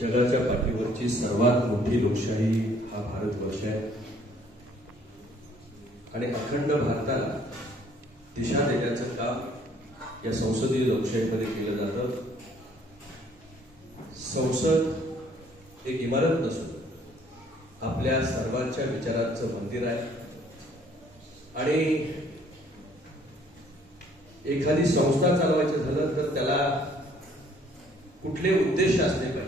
जगाच्या पाठीवरची सर्वात मोठी लोकशाही हा भारतवर्ष आहे आणि अखंड भारताला दिशा देण्याचं काम या संसदीय लोकशाहीमध्ये केलं जातं। संसद एक इमारत नसून आपल्या सर्वांच्या विचारांचं मंदिर आहे आणि एखादी संस्था चालवायचं झालं तर त्याला कुठले उद्देश असले पाहिजे,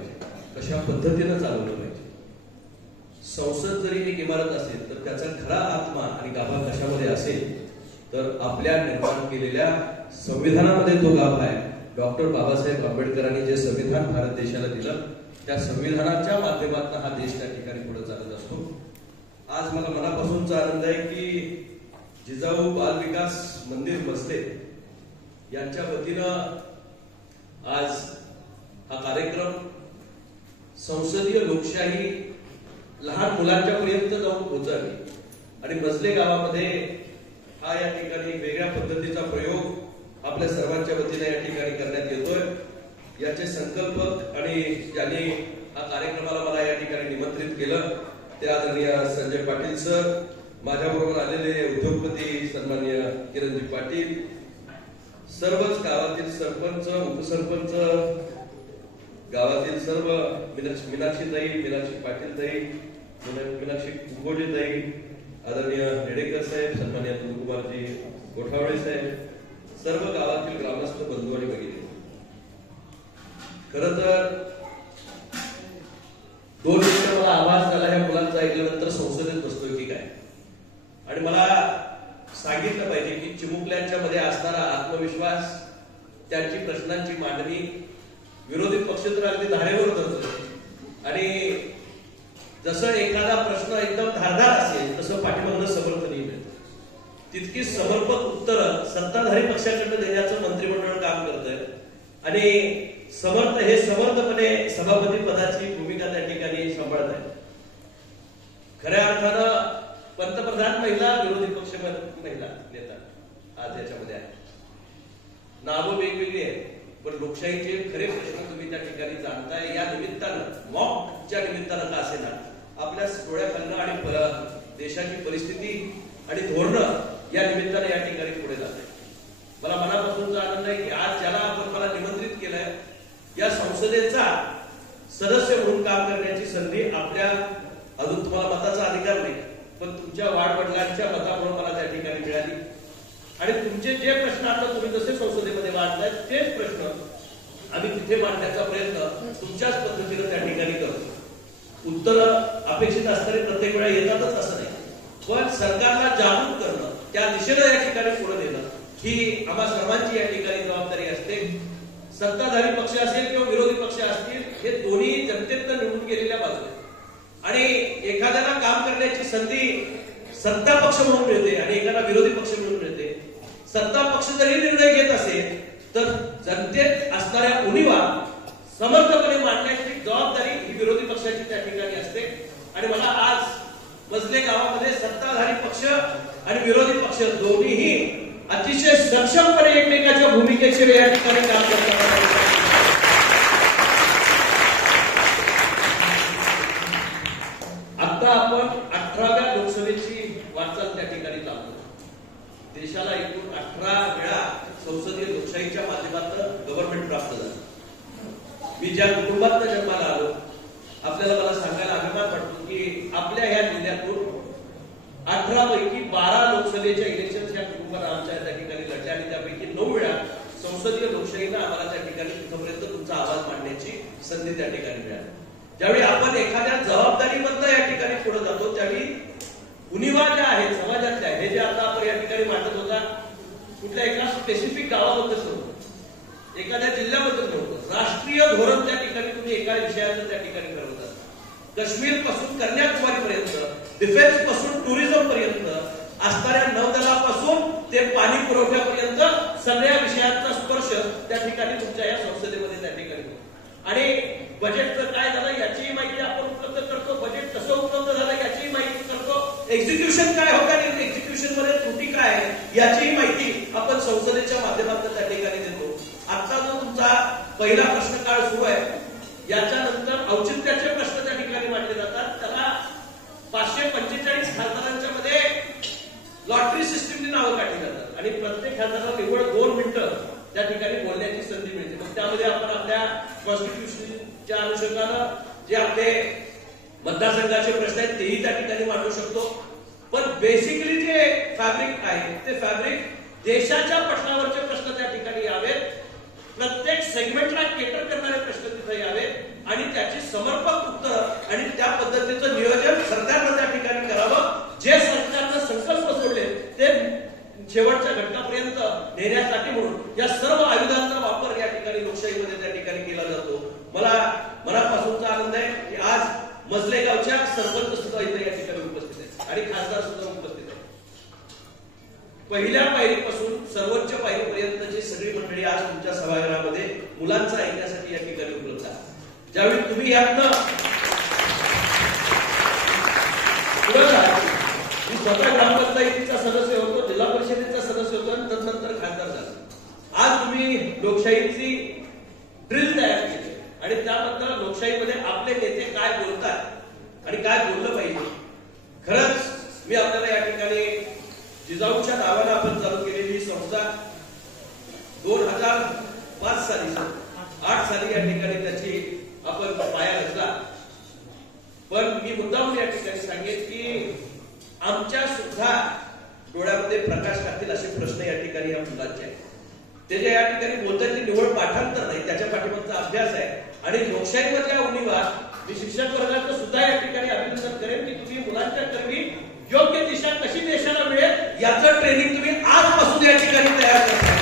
कशा पद्धतीने चालवलं पाहिजे। संसद जरी एक इमारत असेल तर त्याचा खरा आत्मा आणि गाभा कशामध्ये असेल तर आपल्या निर्माण केलेल्या संविधानामध्ये तो गाभा आहे। डॉक्टर बाबासाहेब आंबेडकरांनी जे संविधान भारत देशाला दिलं त्या संविधानाच्या माध्यमातून हा देश त्या ठिकाणी पुढे चालत असतो। आज मला मनापासूनचा आनंद आहे की जिजाऊ बाल विकास मंदिर मसले यांच्या वतीनं आज हा कार्यक्रम संसदीय लोकशाही लहान मुलांच्या पर्यंत जाऊन पोहोचावी आणि मसले गावामध्ये हा या ठिकाणी वेगळ्या पद्धतीचा प्रयोग आपल्या सर्वांच्या वतीने या ठिकाणी करण्यात येतोय। याचे संकल्पक आणि ज्यांनी हा कार्यक्रमाला मला या ठिकाणी निमंत्रित केलं ते आदरणीय संजय पाटील सर, माझ्याबरोबर आलेले उद्योगपती सन्माननीय किरणजी पाटील, सर्वच गावातील सरपंच, उपसरपंच, गावातील सर्व मीनाक्षीताई, मीनाक्षी पाटीलताई, मीनाक्षी कुंभोजीताई, आदरणीय हेडेकर साहेब, सन्माननीय कुमारजी गोठावळे साहेब, सर्व गावातील ग्रामस्थ बंधू आणि भगिनी, खरं तर 2 मिनिटं मला आवाज झाला ह्या मुलांचा ऐकल्यानंतर संसदेत बसतोय की काय, आणि मला सांगितलं पाहिजे की चिमुकल्यांच्या मध्ये असणारा आत्मविश्वास, त्यांची प्रश्नांची मांडणी, विरोधी पक्ष तर अगदी धारेवर धरतो आणि जसं एखादा प्रश्न एकदम धारदार असेल तसं पाठीमागनं समर्थनही मिळतं। तितकी समर्पक उत्तरं सत्ताधारी पक्षाकडनं देण्याचं मंत्रिमंडळ काम करतंय आणि समर्थ हे समर्थपणे सभापती पदाची भूमिका त्या ठिकाणी सांभाळत आहे। खऱ्या अर्थानं पंतप्रधान महिला, विरोधी पक्ष महिला नेता आज याच्यामध्ये आहे। नावं वेगवेगळी आहेत पण लोकशाहीचे खरे प्रश्न तुम्ही त्या ठिकाणी जाणताय। या निमित्तानं मॉकच्या निमित्तानं का असेना आपल्या डोळ्याखालनं आणि देशाची परिस्थिती आणि धोरणं या निमित्तानं या ठिकाणी पुढे जाते। मला मनापासूनचा आनंद आहे की आज ज्याला आपण मला निमंत्रित केलंय या संसदेचा सदस्य म्हणून काम करण्याची संधी आपल्या, अजून तुम्हाला मताचा अधिकार नाही पण तुमच्या वाडवडिलांच्या मतामुळे मला त्या ठिकाणी मिळाली आणि तुमचे जे प्रश्न आता तुम्ही जसे संसदेमध्ये मांडताय तेच प्रश्न आम्ही तिथे मांडण्याचा प्रयत्न तुमच्याच पद्धतीने त्या ठिकाणी करतो। उत्तर अपेक्षित असणारे प्रत्येक वेळा येतातच असं नाही, पण सरकारला जागरूक करणं, त्या दिशेने या ठिकाणी पुढे नेणं ही आम्हा सर्वांची या ठिकाणी जबाबदारी असते। सत्ताधारी पक्ष असेल किंवा विरोधी पक्ष असतील हे दोन्ही जनतेतनं निवडून गेलेल्या बाजू आहेत आणि एखाद्याला काम करण्याची संधी सत्ता पक्ष म्हणून मिळते आणि एखादा विरोधी पक्ष म्हणून मिळते। सत्ता पक्ष जरी निर्णय घेत असेल तर जनतेत असणाऱ्या उणीवा समर्थपणे मांडण्याची जबाबदारी ही विरोधी पक्षाची त्या ठिकाणी असते आणि मला आज मसले गावामध्ये सत्ताधारी पक्ष आणि विरोधी पक्ष दोन्हीही अतिशय सक्षमपणे एकमेकाच्या भूमिकेचे या ठिकाणी काम करतात। आता आपण 18व्या लोकसभेची वाटचाल त्या ठिकाणी चालतो। देशाला एकूण 18 वेळा संसदीय लोकशाहीच्या माध्यमातून गव्हर्नमेंट प्राप्त झालं। मी ज्या कुटुंबात जन्माला आलो आपल्याला मला सांगायला अभिमान वाटतो की आपल्या ह्या जिल्ह्यातून 18 पैकी 12 लोकसभेच्या इलेक्शन या कुटुंबाला आमच्या त्या ठिकाणी लढल्या आणि त्यापैकी 9 वेळा संसदीय लोकशाहीनं आम्हाला त्या ठिकाणी तिथपर्यंत तुमचा आवाज मांडण्याची संधी त्या ठिकाणी मिळाली। ज्यावेळी आपण एखाद्या जबाबदारीमधनं या ठिकाणी पुढे जातो त्यावेळी उणीवा ज्या आहेत समाजातल्या, हे जे आता आपण या ठिकाणी मांडत होता कुठल्या एका स्पेसिफिक गावाबद्दल नव्हतं, एखाद्या जिल्ह्याबद्दल नव्हतं, राष्ट्रीय धोरण त्या ठिकाणी तुम्ही एका विषयाचं त्या ठिकाणी ठरवता। काश्मीर पासून कन्याकुमारी पर्यंत, डिफेन्स पासून टुरिझम पर्यंत असणाऱ्या नौदलापासून ते पाणी पुरवठ्यापर्यंत सगळ्या विषयांचा स्पर्श त्या ठिकाणी तुमच्या या संसदेमध्ये त्या ठिकाणी होतो आणि बजेटचं काय झालं याचीही माहिती आपण उपलब्ध करतो, बजेट कसं उपलब्ध झालं याचीही माहिती करतो, एक्झिक्युशन काय होतं आणि एक्झिक्युशन मध्ये त्रुटी काय आहे याचीही माहिती आपण संसदेच्या माध्यमातून त्या ठिकाणी देतो। आता जो तुमचा पहिला प्रश्नकाळ सुरू आहे याच्यानंतर औचित्याचे प्रश्न त्या ठिकाणी मांडले जातात. त्याला 545 खासदारांच्या मध्ये लॉटरी सिस्टीमने नावं काढली जातात आणि प्रत्येक खासदाराला निव्वळ 2 मिनिटं त्या ठिकाणी बोलण्याची संधी मिळते. मग त्यामध्ये आपण आपल्या कॉन्स्टिट्यूशनच्या अनुषंगानं जे आपले मतदारसंघाचे प्रश्न आहेत तेही त्या ठिकाणी मांडू शकतो. पण बेसिकली जे फॅब्रिक आहे ते फॅब्रिक देशाच्या पटलावरचे प्रश्न त्या ठिकाणी यावेत, प्रत्येक सेगमेंटला केटर करणारे प्रश्न तिथे यावेत आणि त्याची समर्पक उत्तर आणि त्या पद्धतीचं नियोजन सरकारनं त्या ठिकाणी करावं. जे सरकारनं संकल्प सोडले ते शेवटच्या घटकापर्यंत नेण्यासाठी म्हणून या सर्व आयुधांचा वापर या ठिकाणी लोकशाहीमध्ये त्या ठिकाणी केला जातो. मला मनापासूनचा आनंद आहे की आज मजलेगावच्या सरपंच सुद्धा इथे या ठिकाणी उपस्थित आहेत आणि खासदार सुद्धा उपस्थित आहेत. पहिल्या पायरीपासून सर्वोच्च पायरीपर्यंतची सगळी मंडळी आज तुमच्या सभागृहामध्ये मुलांचं ऐकण्यासाठी या ठिकाणी उपलब्ध आहे. ज्यावेळी तुम्ही यातनं पुढे जाल, मी स्वतः ग्रामपंचायतीचा सदस्य होतो, जिल्हा परिषदेचा सदस्य होतो आणि तदनंतर खासदार झालो. आज तुम्ही लोकशाहीची ड्रिल तयार केली आणि त्याबद्दल लोकशाहीमध्ये आपले नेते काय बोलतात आणि काय बोललं पाहिजे. खरंच मी आपल्याला या ठिकाणी जिजाऊच्या नावानं आपण चालू केलेली ही संस्था 2005 साली 8 साली या ठिकाणी त्याची आपण पाया रचला. पण मी मुद्दाम या ठिकाणी सांगेन की आमच्या सुद्धा डोळ्यामध्ये प्रकाश टाकतील असे प्रश्न या ठिकाणी या मुलांचे आहेत. ते जे या ठिकाणी बोलतात ते निवड पाठांतर नाही, त्याच्या पाठीमागचा अभ्यास आहे. आणि लोकशाहीमधल्या उणीवा मी शिक्षक वर्गाचं सुद्धा या ठिकाणी अभिनंदन करेन की तुम्ही मुलांच्या कर्मी योग्य दिशा कशी देशाला मिळेल याचं ट्रेनिंग तुम्ही आजपासून या ठिकाणी तयार करता.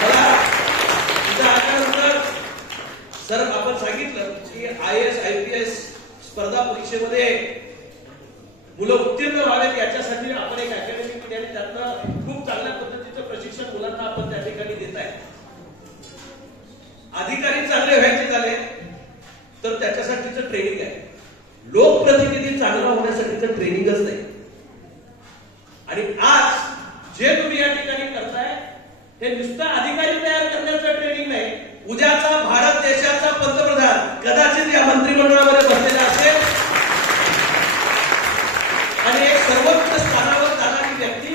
मला तुझ्या आल्यानंतर सर आपण सांगितलं की IAS IPS स्पर्धा परीक्षेमध्ये मुलं उत्तीर्ण व्हावेत याच्यासाठी आपण एक अकॅडमी केली आणि त्यातनं खूप चांगल्या पद्धतीचं प्रशिक्षण मुलांना आपण त्या ठिकाणी देत आहे. अधिकारी चांगले व्हायचे झाले तर त्याच्यासाठीचं ट्रेनिंग आहे. लोकप्रतिनिधी चांगला होण्यासाठीचं ट्रेनिंगच नाही. आणि आज जे तुम्ही या ठिकाणी करताय हे नुसतं अधिकारी तयार करण्याचं ट्रेनिंग नाही. उद्याचा भारत देशाचा पंतप्रधान कदाचित या मंत्रिमंडळामध्ये बसलेला असेल आणि एक सर्वोच्च स्थानावर जाणारी व्यक्ती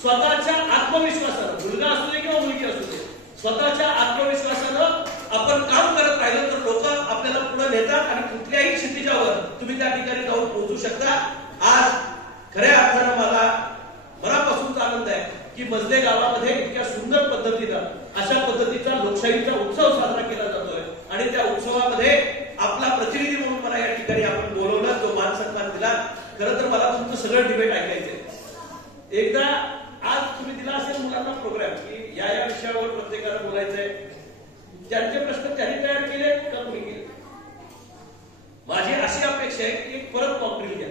स्वतःच्या आत्मविश्वासानं, मुलगा असू दे किंवा मुलगी असू दे, स्वतःच्या आत्मविश्वासानं आपण काम करत राहिलं तर लोक आपल्याला पुढे नेतात आणि कुठल्याही क्षितिजावर तुम्ही त्या ठिकाणी जाऊन पोहोचू शकता. आज खऱ्या अर्थानं मला मनापासूनचा आनंद आहे की मजले गावामध्ये इतक्या सुंदर पद्धतीनं अशा पद्धतीचा लोकशाहीचा उत्सव साजरा केला जातोय आणि त्या उत्सवामध्ये आपला प्रतिनिधी म्हणून मला या ठिकाणी आपण बोलवलं, जो मान सन्मान दिला. खरं तर मला तुमचं सगळं डिबेट ऐकायचंय. एकदा आज तुम्ही दिला असेल मुलांना प्रोग्राम की या विषयावर प्रत्येकाला बोलायचंय. ज्यांचे प्रश्न त्यांनी तयार केले का तुम्ही केले? माझी अशी अपेक्षा आहे की परत मॉकड्रिल घ्या.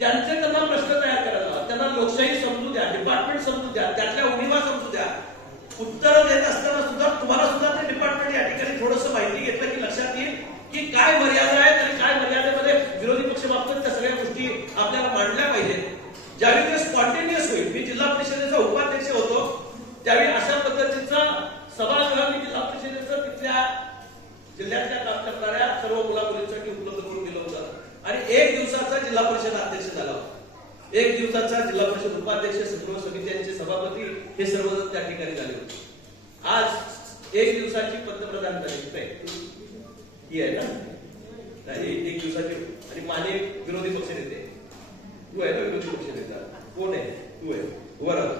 त्यांचे त्यांना प्रश्न तयार करायला, त्यांना लोकशाही समजू द्या, डिपार्टमेंट समजू द्या, त्यातल्या उणीवा समजू द्या. उत्तर देत असताना सुद्धा तुम्हाला सुद्धा ते डिपार्टमेंट या ठिकाणी थोडंसं माहिती घेतलं की लक्षात येईल की काय मर्यादा आहेत आणि काय मर्यादेमध्ये विरोधी पक्ष बाबतीत त्या सगळ्या गोष्टी आपल्याला मांडल्या पाहिजेत. ज्यावेळी ते स्पॉन्टेनियस होईल, मी जिल्हा परिषदेचा उपाध्यक्ष होतो त्यावेळी अशा पद्धतीचा सभागृह मी जिल्हा परिषदेचं तिथल्या जिल्ह्यातल्या काम करणाऱ्या सर्व मुला मुलींसाठी उपलब्ध करून दिलं होतं आणि 1 दिवसाचा जिल्हा परिषद अध्यक्ष झाला होता. 1 दिवसाचा जिल्हा परिषद उपाध्यक्ष, सर्व समित्यांचे सभापती हे सर्वजण त्या ठिकाणी झाले होते. आज 1 दिवसाची पंतप्रधान ही आहे ना, 1 दिवसाची. आणि माने विरोधी पक्ष नेते, तू आहे ना विरोधी पक्ष नेता, कोण आहे? तू आहे, उभा राहा.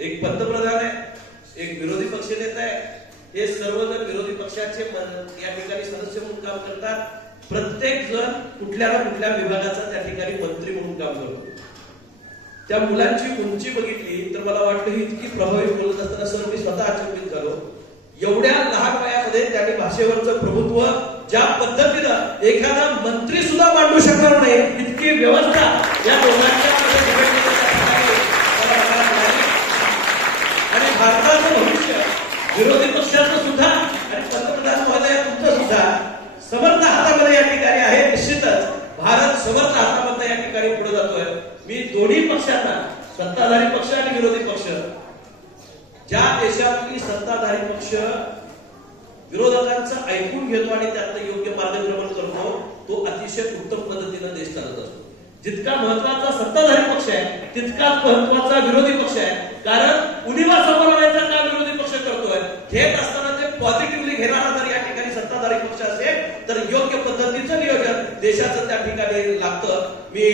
एक पंतप्रधान आहे, एक विरोधी पक्ष नेता आहे. हे सर्वजण विरोधी पक्षाचे या ठिकाणी सदस्य म्हणून काम करतात. प्रत्येक जण कुठल्या ना कुठल्या विभागाचा त्या ठिकाणी मंत्री म्हणून काम करतो. त्या मुलांची उंची बघितली तर मला वाटतं ही इतकी प्रभावी बोलत असताना सर मी स्वतः अचंबित झालो. एवढ्या लहान वयामध्ये त्यांनी भाषेवरचं प्रभुत्व ज्या पद्धतीनं एखादा मंत्री सुद्धा मांडू शकणार नाही इतकी व्यवस्था या दोघांच्या आणि भारताचं भविष्य विरोधी पक्षाचं सुद्धा आणि पंतप्रधान महोदय तुमचं सुद्धा समर्थ हातामध्ये या ठिकाणी आहे. निश्चितच भारत समर्थ हातामध्ये या ठिकाणी पुढे जातोय. मी दोन्ही पक्षांना, सत्ताधारी पक्ष आणि विरोधी पक्ष, ज्या देशातली सत्ताधारी पक्ष विरोधकांचं ऐकून घेतो आणि त्यातलं योग्य मार्गक्रमण करतो, तो अतिशय उत्तम पद्धतीनं देश चालत असतो. जितका महत्वाचा सत्ताधारी पक्ष आहे तितकाच महत्वाचा विरोधी पक्ष आहे. कारण उणिवा संभाळण्याचा काम विरोधी पक्ष करतोय. घेत असताना ते पॉझिटिव्हली घेणारा जर या ठिकाणी सत्ताधारी पक्ष असेल तर योग्य पद्धतीचं नियोजन देशाचं त्या ठिकाणी लागतं. मी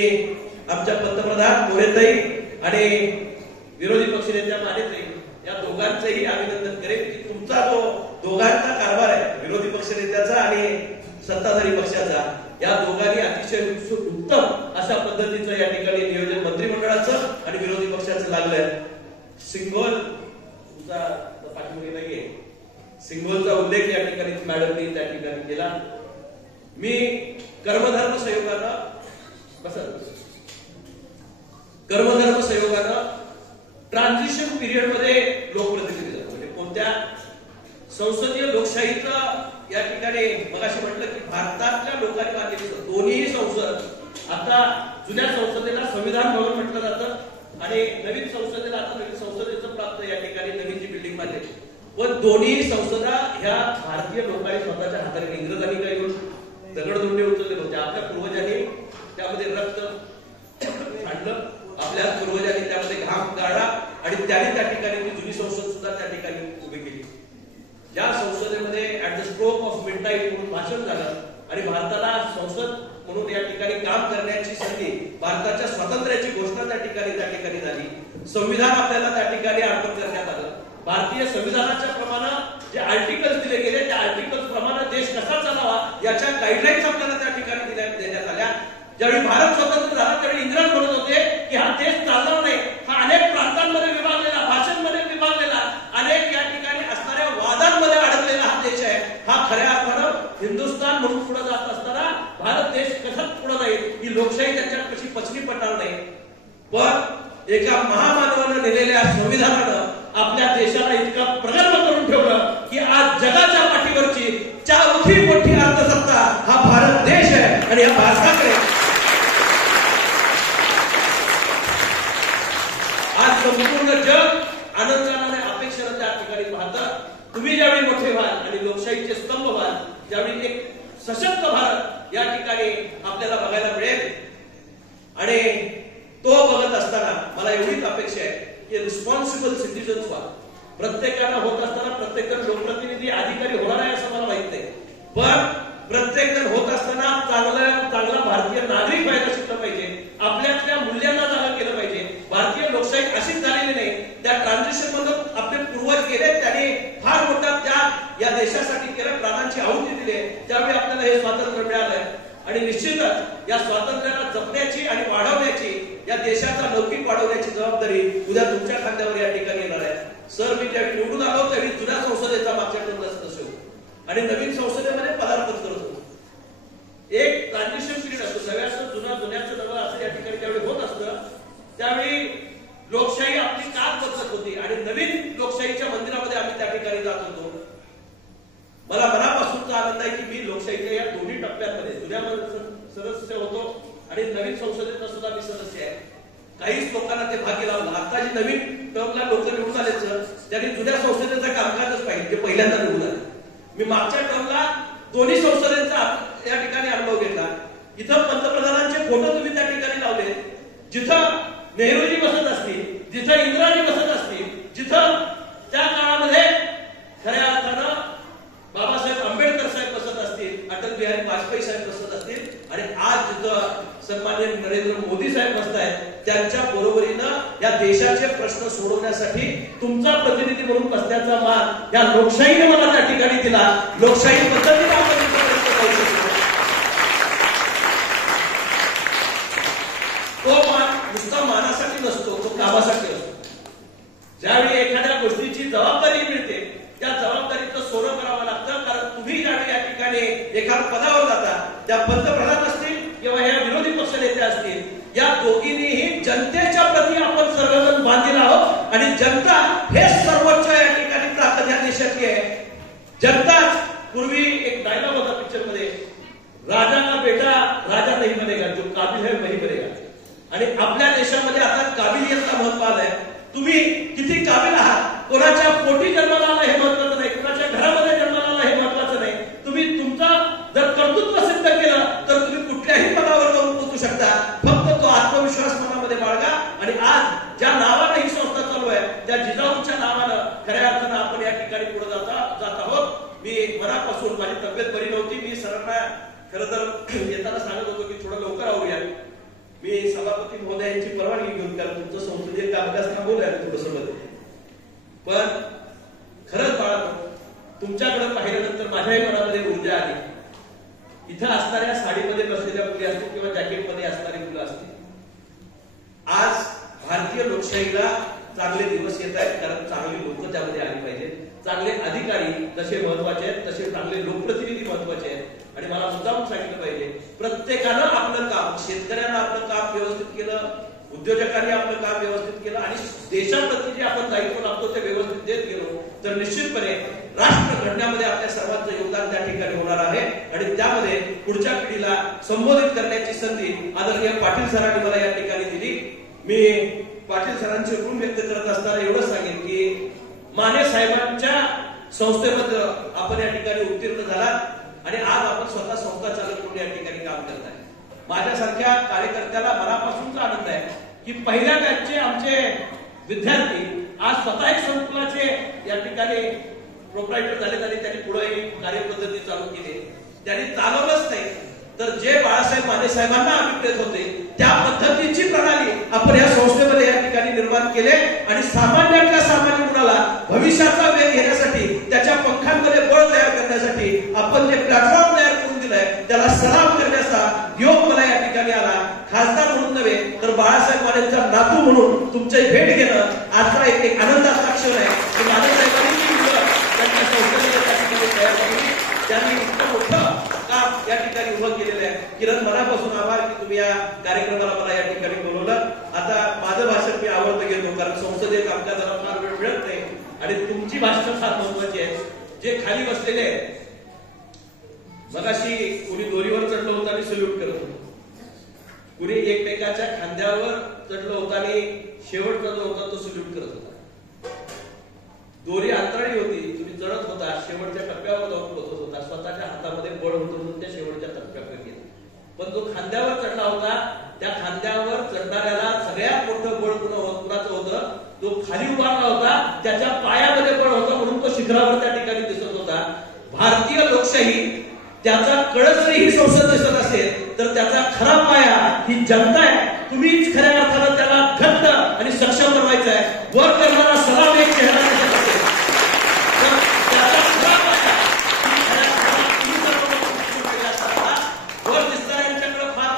आमच्या पंतप्रधान मोरेताई आणि विरोधी पक्ष नेत्या मानेताई या दोघांचंही अभिनंदन करेन की तुमचा जो दोघांचा कारभार आहे, विरोधी पक्ष नेत्याचा आणि सत्ताधारी पक्षाचा, या दोघांनी अतिशय उत्तम अशा पद्धतीचं या ठिकाणी नियोजन मंत्रिमंडळाचं आणि विरोधी पक्षाचं लागलंय. सिंगोल तुमचा पाठीमागे नाहीये, सिंगोलचा उल्लेख या ठिकाणी मॅडमनी त्या ठिकाणी केला. मी कर्मधर्म संयोगानं ट्रान्झिशन पिरियड मध्ये लोकप्रतिनिधी म्हणजे कोणत्या संसदीय लोकशाहीचं या ठिकाणी मगाशी म्हटलं की भारतातल्या लोकांनी बांधलेली दोन्ही संसद, आता जुन्या संसदेला संविधान भवन म्हटलं जातं आणि नवीन संसदेला आता नवीन संसदेचं प्राप्त या ठिकाणी नवीन जी बिल्डिंग बांधली, पण दोन्ही संसदा ह्या भारतीय लोकांनी स्वतःच्या हाताने, इंग्रजांनी काही दगडधोंडे उचलले होते, आपल्या पूर्वजांनी त्यामध्ये रक्त सांडलं, आपल्या पूर्वजांनी त्यामध्ये घाम गाळला आणि त्यांनी त्या ठिकाणी ती जुनी संसद सुद्धा त्या ठिकाणी उभी केली. ज्या संसदेमध्ये at the stroke of midnight म्हणून भाषण झालं आणि भारताला संसद म्हणून या ठिकाणी काम करण्याची संधी, भारताच्या स्वातंत्र्याची घोषणा त्या ठिकाणी झाली. संविधान आपल्याला त्या ठिकाणी अर्पण करण्यात आलं. भारतीय संविधानाच्या प्रमाणे जे आर्टिकल्स दिले गेले त्या आर्टिकल्स प्रमाणे देश कसा चालावा याच्या गाईडलाईन्स आपल्याला त्या ठिकाणी देण्यात आल्या. ज्यावेळी भारत स्वतंत्र झाला त्यावेळी इंग्रज म्हणत होते की हा देश चालणार नाही, हा अनेक प्रांतांमध्ये विभागलेला, भाषांमध्ये विभागलेला, अनेक या ठिकाणी असणाऱ्या वादांमध्ये अडकलेला हा देश आहे. हा खऱ्या अर्थानं हिंदुस्थान म्हणून पुढे जात असताना भारत देश कशाच पुढे नाही, ही लोकशाही त्याच्यात कशी पचनी पडणार नाही. पण एका महामानवानं दिलेल्या संविधानानं आपल्या देशाला इतका प्रगल्भ करून ठेवलं की आज जगाच्या पाठीवरची चौथी मोठी अर्थसत्ता हा भारत देश आहे आणि या भारताकडे आज संपूर्ण जग आनंदाने अपेक्षेनं त्या ठिकाणी पाहतं. तुम्ही ज्यावेळी मोठे व्हाल आणि लोकशाहीचे स्तंभ व्हाल, ज्यावेळी एक सशक्त भारत या ठिकाणी आपल्याला बघायला मिळेल. आणि तो बघत असताना मला एवढीच अपेक्षा आहे की रिस्पॉन्सिबल सिटीजन्स व्हा. प्रत्येकाला होत असताना प्रत्येकजण लोकप्रतिनिधी अधिकारी होणार आहे असं मला माहित नाही, पण प्रत्येकजण होत असताना चांगला भारतीय नागरिक व्हायला शिकलं पाहिजे. आपल्यातल्या मूल्यांना जागा केलं पाहिजे. भारतीय लोकशाही अशीच झालेली नाही. त्या ट्रान्झिशन मधून आपले पूर्वज गेले, त्यांनी फार मोठा त्याग या देशासाठी केला, प्राणांची आहुती दिली. त्यावेळी आपल्याला हे स्वातंत्र्य मिळालंय आणि निश्चितच या स्वातंत्र्याला जपण्याची आणि वाढवण्याची, या देशाचा लौकिक वाढवण्याची जबाबदारी उद्या तुमच्या खांद्यावर या ठिकाणी येणार आहे. सर, मी ज्यावेळी निवडून आलो त्यावेळी जुन्या संसदेचा मागच्या टर्मला सदस्य होतो आणि नवीन संसदेमध्ये पदार्पण करत होतो. एक ट्रान्झिशन पिरियड असतो, सगळ्याचं जुन्याचं नवं असं या ठिकाणी ज्यावेळी होत असतं त्यावेळी लोकशाही आपली कात बदलत होती आणि नवीन लोकशाहीच्या मंदिरामध्ये आम्ही त्या ठिकाणी जात होतो. मला मनापासूनचा आनंद आहे की मी लोकशाहीच्या या दोन्ही टप्प्यांमध्ये जुन्या सदस्य होतो आणि नवीन संसदेत सुद्धा मी सदस्य आहे. काहीच लोकांना ते भाग्य लावलं. आता जी नवीन टर्मला लोक निवडून आले त्यांनी जुन्या संसदेचं कामकाजच पाहिजे, जे पहिल्यांदा निवडून आले. मी मागच्या टर्मला दोन्ही संसदेचा या ठिकाणी अनुभव घेतला. इथं पंतप्रधानांचे फोटो तुम्ही त्या ठिकाणी लावले. जिथं नेहरूजी बसत असतील, जिथं इंदिराजी बसत असतील, जिथं त्या काळामध्ये खऱ्या अर्थानं बाबासाहेब आंबेडकर साहेब बसत असतील, अटल बिहारी वाजपेयी साहेब बसत असतील आणि आज जिथं सन्माननीय नरेंद्र मोदी साहेब बसतायत, त्यांच्या बरोबरीनं या देशाचे प्रश्न सोडवण्यासाठी तुमचा प्रतिनिधी म्हणून बसण्याचा मान या लोकशाहीने मला त्या ठिकाणी दिला. लोकशाही पद्धतीने आपण तो मान नुसता मानासाठी नसतो, तो कामासाठी असतो. ज्यावेळी एखाद्या गोष्टीची जबाबदारी मिळते त्या जबाबदारीचं सोनं करावं लागतं. कारण तुम्ही ज्यावेळी या ठिकाणी एखाद्या पदावर जाता, त्या पंतप्रधान असतील किंवा या विरोधी पक्ष नेते असतील, या दोघींनीही जनतेच्या प्रती आपण सर्वजण बांधील आहोत आणि जनता हे सर्वोच्च या ठिकाणी ताकद या देशाची आहे. जनता, पूर्वी एक डायलॉग होता पिक्चर मध्ये, राजा का बेटा राजा नाही बनेगा, जो काबिल है वही बनेगा. आणि आपल्या देशामध्ये आता काबिलियतला महत्व आलंय. तुम्ही किती काबिल आहात, कोणाच्या पोटी जन्माला आला हे महत्वाचं नाही, कोणाच्या घरामध्ये जन्माला आला हे महत्वाचं मी मनापासून, माझी तब्येत बरी नव्हती, मी सरांना खरं तर येताना सांगत होतो की थोडं लवकर आवरूया. मी सभापती महोदयांची परवानगी घेऊन, कारण तुमचं संसदीय कामकाज थांबवलंय थोडस मध्ये. पण खरंच बाळा, तुमच्याकडे पाहिल्यानंतर माझ्याही मनामध्ये ऊर्जा आली. इथं असणाऱ्या साडीमध्ये बसलेल्या मुली असतील किंवा जॅकेटमध्ये असणारी मुलं असतील, आज भारतीय लोकशाहीला चांगले दिवस येत आहेत, कारण चांगली लोक त्यामध्ये आली पाहिजेत. चांगले अधिकारी जसे महत्वाचे आहेत तसे चांगले लोकप्रतिनिधी महत्वाचे आहेत. आणि मला मुद्दाम सांगितलं पाहिजे, प्रत्येकानं आपलं काम, शेतकऱ्यानं आपलं काम व्यवस्थित केलं, उद्योजकांनी आपलं काम व्यवस्थित केलं आणि देशाप्रती जे आपण दायित्व लागतो ते व्यवस्थित देत गेलो तर निश्चितपणे राष्ट्र घडण्यामध्ये आपल्या सर्वांचं योगदान त्या ठिकाणी होणार आहे. आणि त्यामध्ये पुढच्या पिढीला संबोधित करण्याची संधी आदरणीय पाटील सरांनी मला या ठिकाणी दिली. मी पाटील सरांचे ऋण व्यक्त करत असताना एवढं सांगेन की माने साहेबांच्या संस्थेमध्ये आपण या ठिकाणी उत्तीर्ण झाला आणि आज आपण स्वतः संस्था चालक म्हणून या ठिकाणी काम करत आहे. माझ्यासारख्या कार्यकर्त्याला मनापासूनचा आनंद आहे की पहिल्या बॅचचे आमचे विद्यार्थी आज स्वतः एक संकुलाचे या ठिकाणी प्रोप्रायटर झाले आणि त्यांनी पुढे कार्यपद्धती चालू केली. त्यांनी चालवलंच नाही तर जे बाळासाहेब माने साहेबांना अभिप्रेत होते त्या पद्धतीची प्रणाली आपण या संस्थेमध्ये या ठिकाणी निर्माण केले. आणि सामान्यातल्या सामान्य मुलाला भविष्याचा वेग घेण्यासाठी, त्याच्या पंखांमध्ये बळ तयार करण्यासाठी आपण जे प्लॅटफॉर्म तयार करून दिलाय त्याला सलाम करण्याचा योग मला या ठिकाणी आला. खासदार म्हणून नव्हे तर बाळासाहेब मानेंचा नातू म्हणून तुमची भेट घेणं आजचा एक आनंदाचा क्षण आहे. माने साहेबांनी त्यांच्या संस्थेमध्ये त्या ठिकाणी तयार केली, त्यांनी इतकं मोठं काम या ठिकाणी उभं केलेलं आहे. किरण, मनापासून आभार की तुम्ही या कार्यक्रमाला मला या ठिकाणी बोलवलं. आता माझं भाषण मी आवडतं घेतो, कारण संसदीय कामकाजाला फार वेळ मिळत नाही आणि तुमची भाषणं फार महत्वाची आहे. जे खाली बसलेले आहेत, मगाशी कुणी दोरीवर चढलं होतं आणि सल्यूट करत होतं, कुणी एकमेकाच्या खांद्यावर चढलं होतं आणि शेवटचा जो होता तो सल्यूट करत होता. दोरी अंतराळी होती, तुम्ही चढत होता, शेवटच्या टप्प्यावर जाऊन पोहोचत होता, स्वतःच्या हातामध्ये बळ होतं म्हणून त्या शेवटच्या टप्प्यावर गेला. पण जो खांद्यावर चढला होता त्या खांद्यावर चढणाऱ्याला सगळ्यात मोठं बळ कुणाचं होतं, तो खाली उभारला होता त्याच्या पायामध्ये बळ होतं म्हणून तो शिखरावर त्या ठिकाणी दिसत होता. भारतीय लोकशाही त्याचा कळस जरी ही संसद दिसत असेल तर त्याचा खरा पाया ही जनता आहे. तुम्हीच खऱ्या अर्थानं त्याला घट्ट आणि सक्षम बनवायचं आहे. वर करणारा सलाम एक चेहरा दिसत असेल तर त्याचा खरा पाया वर दिसणाऱ्यांच्याकडे फार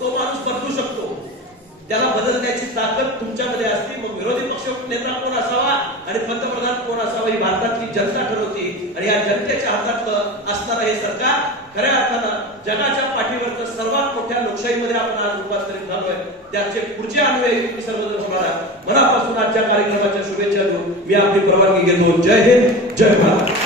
तो माणूस बदलू शकतो, त्याला बदलण्याची ताकद तुमच्यामध्ये असते. मग विरोधी पक्ष नेता कोण असावा आणि पंतप्रधान कोण असावा ही भारतातली जनता ठरवते. आणि या जनतेच्या हातात असणारं हे सरकार खऱ्या अर्थानं जगाच्या पाठीवरचं सर्वात मोठ्या लोकशाहीमध्ये आपण आज रूपांतरित झालोय. त्याचे पुढचे अन्वय तुम्ही सर्वजण होणार. मनापासून आजच्या कार्यक्रमाच्या शुभेच्छा देऊन मी आपली परवानगी घेतो. जय हिंद, जय भारत.